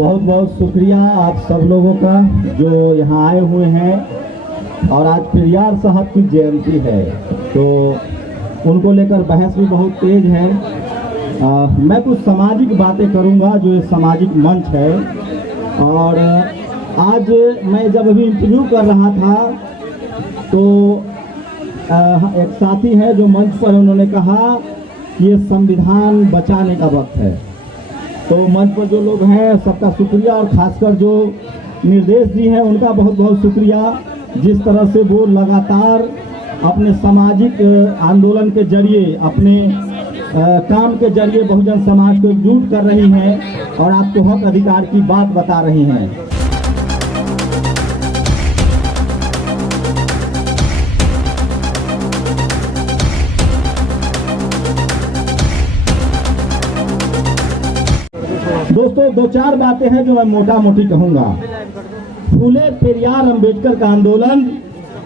बहुत बहुत शुक्रिया आप सब लोगों का जो यहाँ आए हुए हैं। और आज पेरियार साहब की जयंती है तो उनको लेकर बहस भी बहुत तेज है। मैं कुछ सामाजिक बातें करूँगा जो ये सामाजिक मंच है। और आज मैं जब अभी इंटरव्यू कर रहा था तो एक साथी है जो मंच पर उन्होंने कहा कि ये संविधान बचाने का वक्त है। तो मंच पर जो लोग हैं सबका शुक्रिया और खासकर जो निर्देश दी हैं उनका बहुत बहुत शुक्रिया। जिस तरह से वो लगातार अपने सामाजिक आंदोलन के जरिए अपने काम के जरिए बहुजन समाज को एकजुट कर रही हैं और आपको हक अधिकार की बात बता रही हैं। दोस्तों दो चार बातें हैं जो मैं मोटा मोटी कहूँगा। फूले पेरियार अंबेडकर का आंदोलन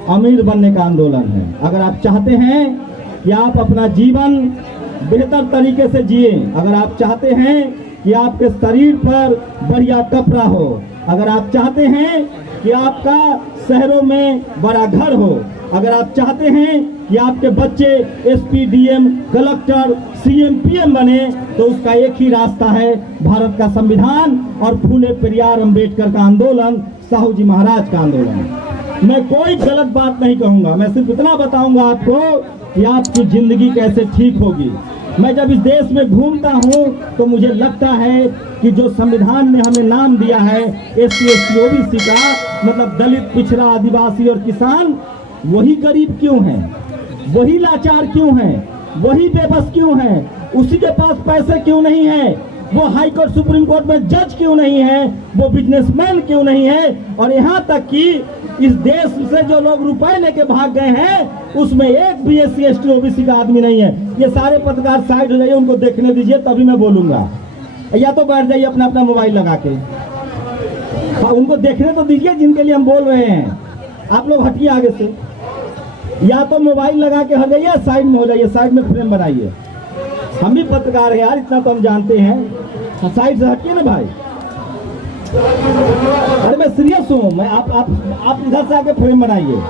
अमीर बनने का आंदोलन है। अगर आप चाहते हैं कि आप अपना जीवन बेहतर तरीके से जिए, अगर आप चाहते हैं कि आपके शरीर पर बढ़िया कपड़ा हो, अगर आप चाहते हैं कि आपका शहरों में बड़ा घर हो, अगर आप चाहते हैं कि आपके बच्चे SP, DM, collector, CM, PM बने, तो उसका एक ही रास्ता है, भारत का संविधान और फूले पेरियार अंबेडकर का आंदोलन, साहू जी महाराज का आंदोलन। मैं कोई गलत बात नहीं कहूँगा, मैं सिर्फ इतना बताऊँगा आपको कि आपकी जिंदगी कैसे ठीक होगी। मैं जब इस देश में घूमता हूँ तो मुझे लगता है कि जो संविधान ने हमें नाम दिया है एससी, एसटी, ओबीसी का, मतलब दलित, पिछड़ा, आदिवासी और किसान, वही गरीब क्यों हैं, वही लाचार क्यों हैं, वही बेबस क्यों हैं, उसी के पास पैसे क्यों नहीं है, वो हाई कोर्ट सुप्रीम कोर्ट में जज क्यों नहीं है, वो बिजनेसमैन क्यों नहीं है, और यहाँ तक कि इस देश से जो लोग रुपए लेके भाग गए हैं उसमें एक भी एससी, एसटी, ओबीसी का आदमी नहीं है। ये सारे पत्रकार साइड हो जाइए, उनको देखने दीजिए तभी मैं बोलूंगा, या तो बैठ जाइए अपना अपना मोबाइल लगा के, उनको देखने तो दीजिए जिनके लिए हम बोल रहे हैं। आप लोग हटिए आगे से, या तो मोबाइल लगा के हट जाइए, साइड में हो जाइए, साइड में फ्रेम बनाइए। हम भी पत्रकार हैं यार, इतना तो हम जानते हैं। साइड से हटिए ना भाई। अरे मैं सीरियस हूँ, मैं आप इधर से आके फ्रेम बनाइए।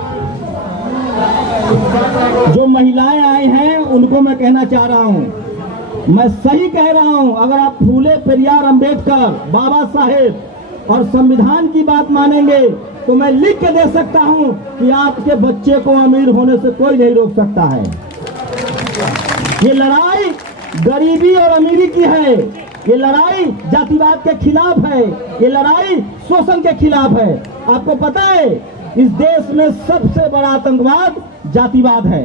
जो महिलाएं आई हैं उनको मैं कहना चाह रहा हूँ, मैं सही कह रहा हूँ, अगर आप फूले पेरियार अंबेडकर, बाबा साहेब और संविधान की बात मानेंगे तो मैं लिख के दे सकता हूँ कि आपके बच्चे को अमीर होने से कोई नहीं रोक सकता है। ये लड़ाई गरीबी और अमीरी की है, ये लड़ाई जातिवाद के खिलाफ है, ये लड़ाई शोषण के खिलाफ है। आपको पता है इस देश में सबसे बड़ा आतंकवाद जातिवाद है।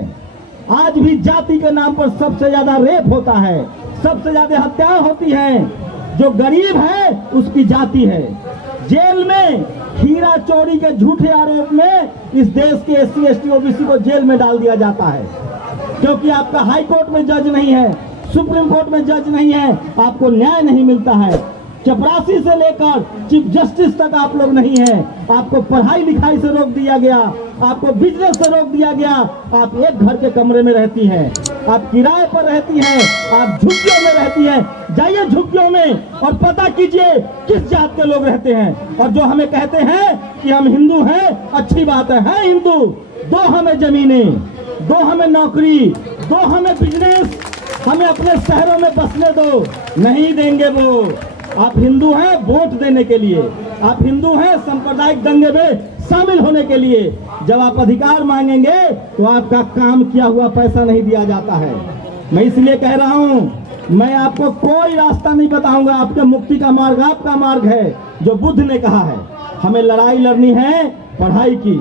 आज भी जाति के नाम पर सबसे ज्यादा रेप होता है, सबसे ज्यादा हत्याएं होती हैं। जो गरीब है उसकी जाति है। जेल में हीरा चोरी के झूठे आरोप में इस देश के एससी, एसटी, ओबीसी को जेल में डाल दिया जाता है, क्योंकि आपका हाई कोर्ट में जज नहीं है, सुप्रीम कोर्ट में जज नहीं है, आपको न्याय नहीं मिलता है। चपरासी से लेकर चीफ जस्टिस तक आप लोग नहीं हैं। आपको पढ़ाई लिखाई से रोक दिया गया, आपको बिजनेस से रोक दिया गया। आप एक घर के कमरे में रहती हैं, आप किराए पर रहती हैं, आप झुग्गियों में रहती हैं। जाइए झुग्गियों में और पता कीजिए किस जात के लोग रहते हैं। और जो हमें कहते हैं कि हम हिंदू हैं, अच्छी बात है हिंदू, दो हमें जमीनें, दो हमें नौकरी, दो हमें बिजनेस, हमें अपने शहरों में बसने दो। नहीं देंगे वो। आप हिंदू हैं वोट देने के लिए, आप हिंदू हैं सांप्रदायिक दंगे में शामिल होने के लिए। जब आप अधिकार मांगेंगे तो आपका काम किया हुआ पैसा नहीं दिया जाता है। मैं इसलिए कह रहा हूं, मैं आपको कोई रास्ता नहीं बताऊंगा। आपके मुक्ति का मार्ग आपका मार्ग है, जो बुद्ध ने कहा है। हमें लड़ाई लड़नी है पढ़ाई की,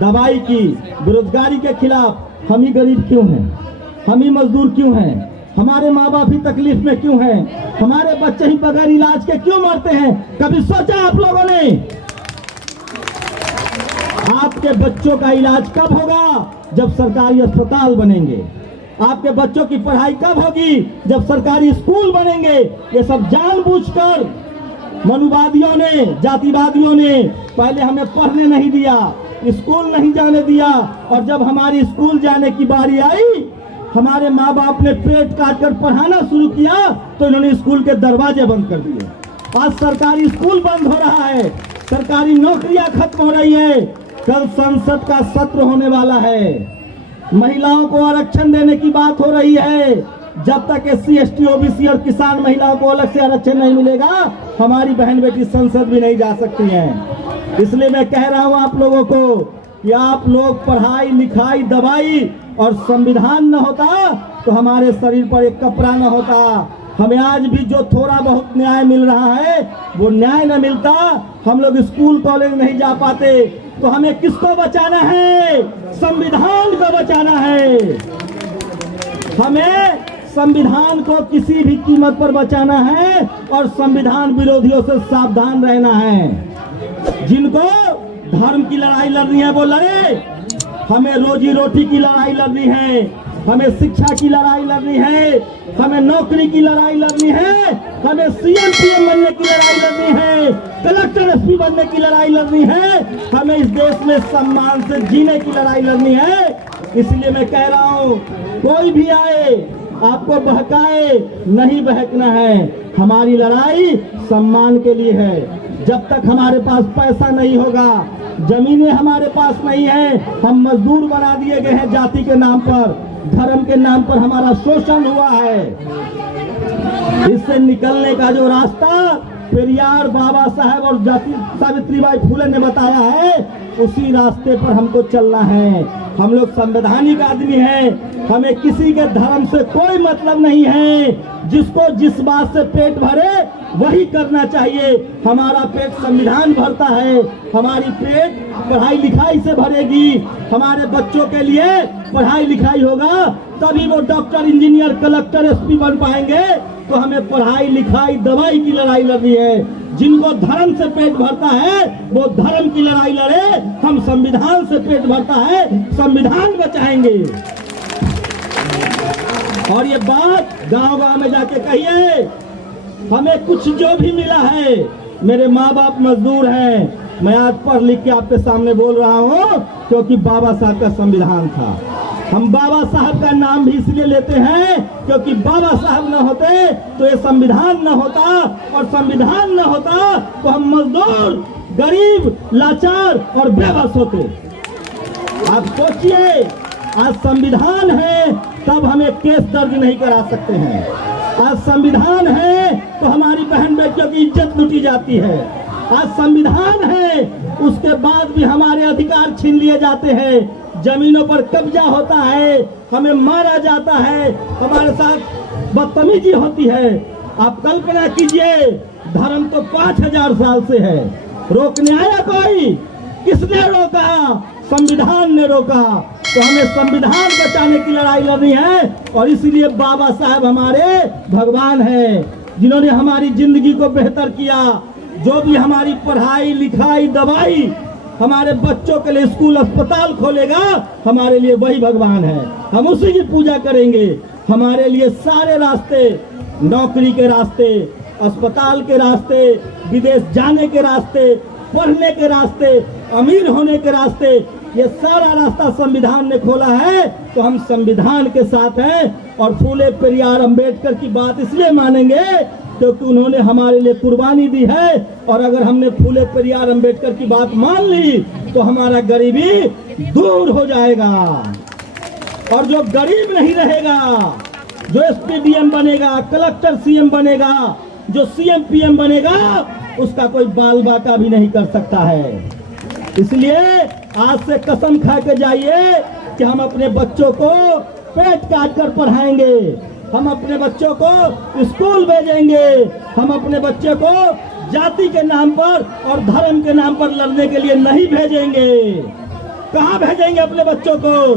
दवाई की, बेरोजगारी के खिलाफ। हम ही गरीब क्यों हैं, हम ही मजदूर क्यों हैं, हमारे माँ बाप ही तकलीफ में क्यों हैं, हमारे बच्चे ही बगैर इलाज के क्यों मरते हैं? कभी सोचा आप लोगों ने? आपके बच्चों का इलाज कब होगा? जब सरकारी अस्पताल बनेंगे। आपके बच्चों की पढ़ाई कब होगी? जब सरकारी स्कूल बनेंगे। ये सब जानबूझकर मनुवादियों ने, जातिवादियों ने पहले हमें पढ़ने नहीं दिया, स्कूल नहीं जाने दिया, और जब हमारी स्कूल जाने की बारी आई, हमारे माँ बाप ने पेट काट कर पढ़ाना शुरू किया तो इन्होंने स्कूल के दरवाजे बंद कर दिए। आज सरकारी स्कूल बंद हो रहा है, सरकारी नौकरियां खत्म हो रही है। कल संसद का सत्र होने वाला है, महिलाओं को आरक्षण देने की बात हो रही है। जब तक SC ST OBC और किसान महिलाओं को अलग से आरक्षण नहीं मिलेगा, हमारी बहन बेटी संसद भी नहीं जा सकती हैं। इसलिए मैं कह रहा हूं आप लोगों को कि आप लोग पढ़ाई लिखाई दवाई और संविधान न होता तो हमारे शरीर पर एक कपड़ा न होता। हमें आज भी जो थोड़ा बहुत न्याय मिल रहा है वो न्याय न मिलता, हम लोग स्कूल कॉलेज नहीं जा पाते, तो हमें किसको बचाना है? संविधान को बचाना है। हमें संविधान को किसी भी कीमत पर बचाना है और संविधान विरोधियों से सावधान रहना है। जिनको धर्म की लड़ाई लड़नी है वो लड़े, हमें रोजी रोटी की लड़ाई लड़नी है, हमें शिक्षा की लड़ाई लड़नी है, हमें नौकरी की लड़ाई लड़नी है, हमें CM PM बनने की लड़ाई लड़नी है, कलेक्टर SP बनने की लड़ाई लड़नी है, हमें इस देश में सम्मान से जीने की लड़ाई लड़नी है। इसलिए मैं कह रहा हूँ, कोई भी आए आपको बहकाए नहीं बहकना है। हमारी लड़ाई सम्मान के लिए है। जब तक हमारे पास पैसा नहीं होगा, जमीनें हमारे पास नहीं है, हम मजदूर बना दिए गए हैं जाति के नाम पर, धर्म के नाम पर हमारा शोषण हुआ है। इससे निकलने का जो रास्ता पेरियार बाबा साहब और सावित्रीबाई फुले ने बताया है, उसी रास्ते पर हमको चलना है। हम लोग संवैधानिक आदमी हैं, हमें किसी के धर्म से कोई मतलब नहीं है। जिसको जिस बात से पेट भरे वही करना चाहिए। हमारा पेट संविधान भरता है, हमारी पेट पढ़ाई लिखाई से भरेगी। हमारे बच्चों के लिए पढ़ाई लिखाई होगा तभी वो डॉक्टर, इंजीनियर, कलेक्टर, SP बन पाएंगे। तो हमें पढ़ाई लिखाई दवाई की लड़ाई लड़नी है। जिनको धर्म से पेट भरता है वो धर्म की लड़ाई लड़े, हम संविधान से पेट भरता है, संविधान बचाएंगे। और ये बात गांव-गांव में जाके कहिए। हमें कुछ जो भी मिला है, मेरे माँ बाप मजदूर हैं, मैं आज पढ़ लिख के आपके सामने बोल रहा हूँ क्योंकि बाबा साहब का संविधान था। हम बाबा साहब का नाम भी इसलिए लेते हैं क्योंकि बाबा साहब न होते तो ये संविधान न होता, और संविधान न होता तो हम मजदूर, गरीब, लाचार और बेबस होते। आप सोचिए, आज संविधान है तब हमें केस दर्ज नहीं करा सकते हैं। आज संविधान है तो हमारी बहन बेटियों की इज्जत लूटी जाती है। आज संविधान है उसके बाद भी हमारे अधिकार छीन लिए जाते हैं, जमीनों पर कब्जा होता है, हमें मारा जाता है, हमारे साथ बदतमीजी होती है। आप कल्पना कीजिए, धर्म तो 5000 साल से है, रोकने आया कोई? किसने रोका? संविधान ने रोका। तो हमें संविधान बचाने की लड़ाई लड़नी है। और इसलिए बाबा साहब हमारे भगवान हैं, जिन्होंने हमारी जिंदगी को बेहतर किया। जो भी हमारी पढ़ाई लिखाई दवाई, हमारे बच्चों के लिए स्कूल अस्पताल खोलेगा, हमारे लिए वही भगवान है। हम उसी की पूजा करेंगे। हमारे लिए सारे रास्ते, नौकरी के रास्ते, अस्पताल के रास्ते, विदेश जाने के रास्ते, पढ़ने के रास्ते, अमीर होने के रास्ते, ये सारा रास्ता संविधान ने खोला है। तो हम संविधान के साथ हैं। और फूले पेरियार अंबेडकर की बात इसलिए मानेंगे क्योंकि उन्होंने हमारे लिए कुर्बानी दी है। और अगर हमने फूले पेरियार अंबेडकर की बात मान ली तो हमारा गरीबी दूर हो जाएगा। और जो गरीब नहीं रहेगा, जो SP DM बनेगा, कलेक्टर CM बनेगा, जो CM PM बनेगा, उसका कोई बाल बाका भी नहीं कर सकता है। इसलिए आज से कसम खा के जाइए कि हम अपने बच्चों को पेट काट कर पढ़ाएंगे, हम अपने बच्चों को स्कूल भेजेंगे, हम अपने बच्चे को जाति के नाम पर और धर्म के नाम पर लड़ने के लिए नहीं भेजेंगे। कहाँ भेजेंगे अपने बच्चों को?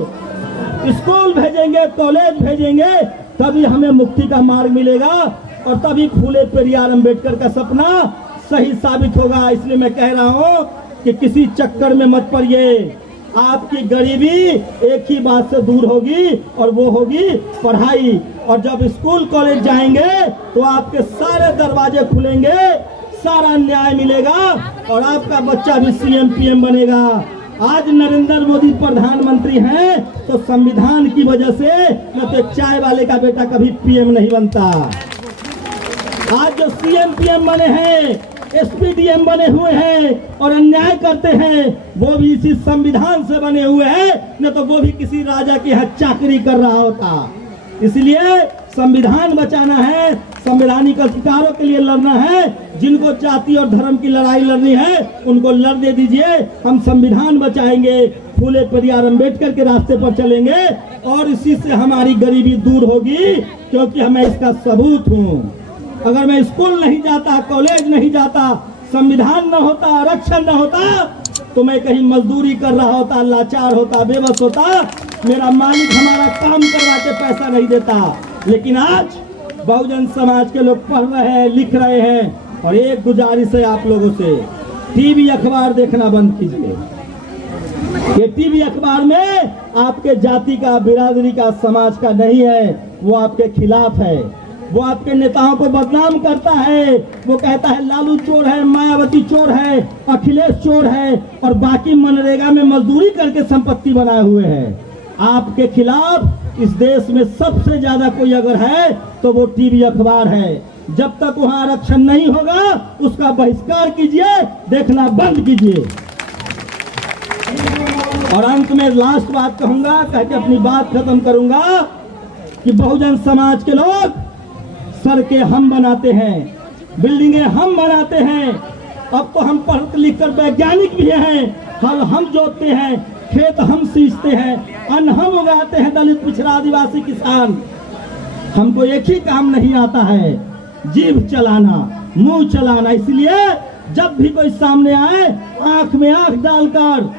स्कूल भेजेंगे, कॉलेज भेजेंगे, तभी हमें मुक्ति का मार्ग मिलेगा और तभी फूले पेरियार अंबेडकर का सपना सही साबित होगा। इसलिए मैं कह रहा हूँ कि किसी चक्कर में मत पड़िए। आपकी गरीबी एक ही बात से दूर होगी और वो होगी पढ़ाई। और जब स्कूल कॉलेज जाएंगे तो आपके सारे दरवाजे खुलेंगे, सारा न्याय मिलेगा और आपका बच्चा भी CM PM बनेगा। आज नरेंद्र मोदी प्रधानमंत्री हैं तो संविधान की वजह से, न तो चाय वाले का बेटा कभी PM नहीं बनता। आज जो सीएम पीएम बने हैं, एसपीडीएम बने हुए हैं और अन्याय करते हैं, वो भी इसी संविधान से बने हुए हैं, न तो वो भी किसी राजा के यहाँ चाकरी कर रहा होता। इसलिए संविधान बचाना है, संवैधानिक अधिकारों के लिए लड़ना है। जिनको जाति और धर्म की लड़ाई लड़नी है उनको लड़ने दीजिए। हम संविधान बचाएंगे, फूले पेरियार अम्बेडकर के रास्ते पर चलेंगे और इसी से हमारी गरीबी दूर होगी, क्योंकि मैं इसका सबूत हूँ। अगर मैं स्कूल नहीं जाता, कॉलेज नहीं जाता, संविधान न होता, आरक्षण न होता, तो मैं कहीं मजदूरी कर रहा होता, लाचार होता, बेबस होता, मेरा मालिक हमारा काम करवा के पैसा नहीं देता। लेकिन आज बहुजन समाज के लोग पढ़ रहे हैं, लिख रहे हैं। और एक गुजारिश है आप लोगों से, टीवी अखबार देखना बंद कीजिए। ये टीवी अखबार में आपके जाति का, बिरादरी का, समाज का नहीं है, वो आपके खिलाफ है। वो आपके नेताओं को बदनाम करता है। वो कहता है लालू चोर है, मायावती चोर है, अखिलेश चोर है, और बाकी मनरेगा में मजदूरी करके संपत्ति बनाए हुए हैं। आपके खिलाफ इस देश में सबसे ज्यादा कोई अगर है तो वो टीवी अखबार है। जब तक वहां आरक्षण नहीं होगा उसका बहिष्कार कीजिए, देखना बंद कीजिए। और अंत में लास्ट बात कहूंगा, कह के अपनी बात खत्म करूंगा कि बहुजन समाज के लोग सड़कें हम बनाते हैं, बिल्डिंगें हम बनाते हैं। अब तो हम पढ़ लिख कर वैज्ञानिक भी हैं। हल हम जोतते हैं, खेत हम सींचते हैं, अन्न हम उगाते हैं, दलित, पिछड़ा, आदिवासी, किसान। हमको एक ही काम नहीं आता है, जीभ चलाना, मुंह चलाना। इसलिए जब भी कोई सामने आए, आंख में आंख डालकर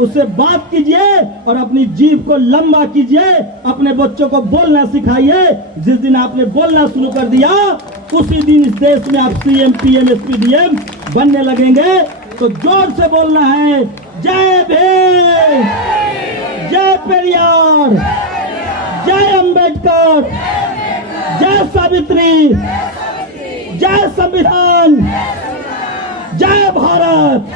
उससे बात कीजिए और अपनी जीभ को लंबा कीजिए। अपने बच्चों को बोलना सिखाइए। जिस दिन आपने बोलना शुरू कर दिया उसी दिन इस देश में आप सीएम, पीएम, एसपीडीएम बनने लगेंगे। तो जोर से बोलना है, जय भीम, जय पेरियार, जय अम्बेडकर, जय सावित्री, जय संविधान, जय भारत।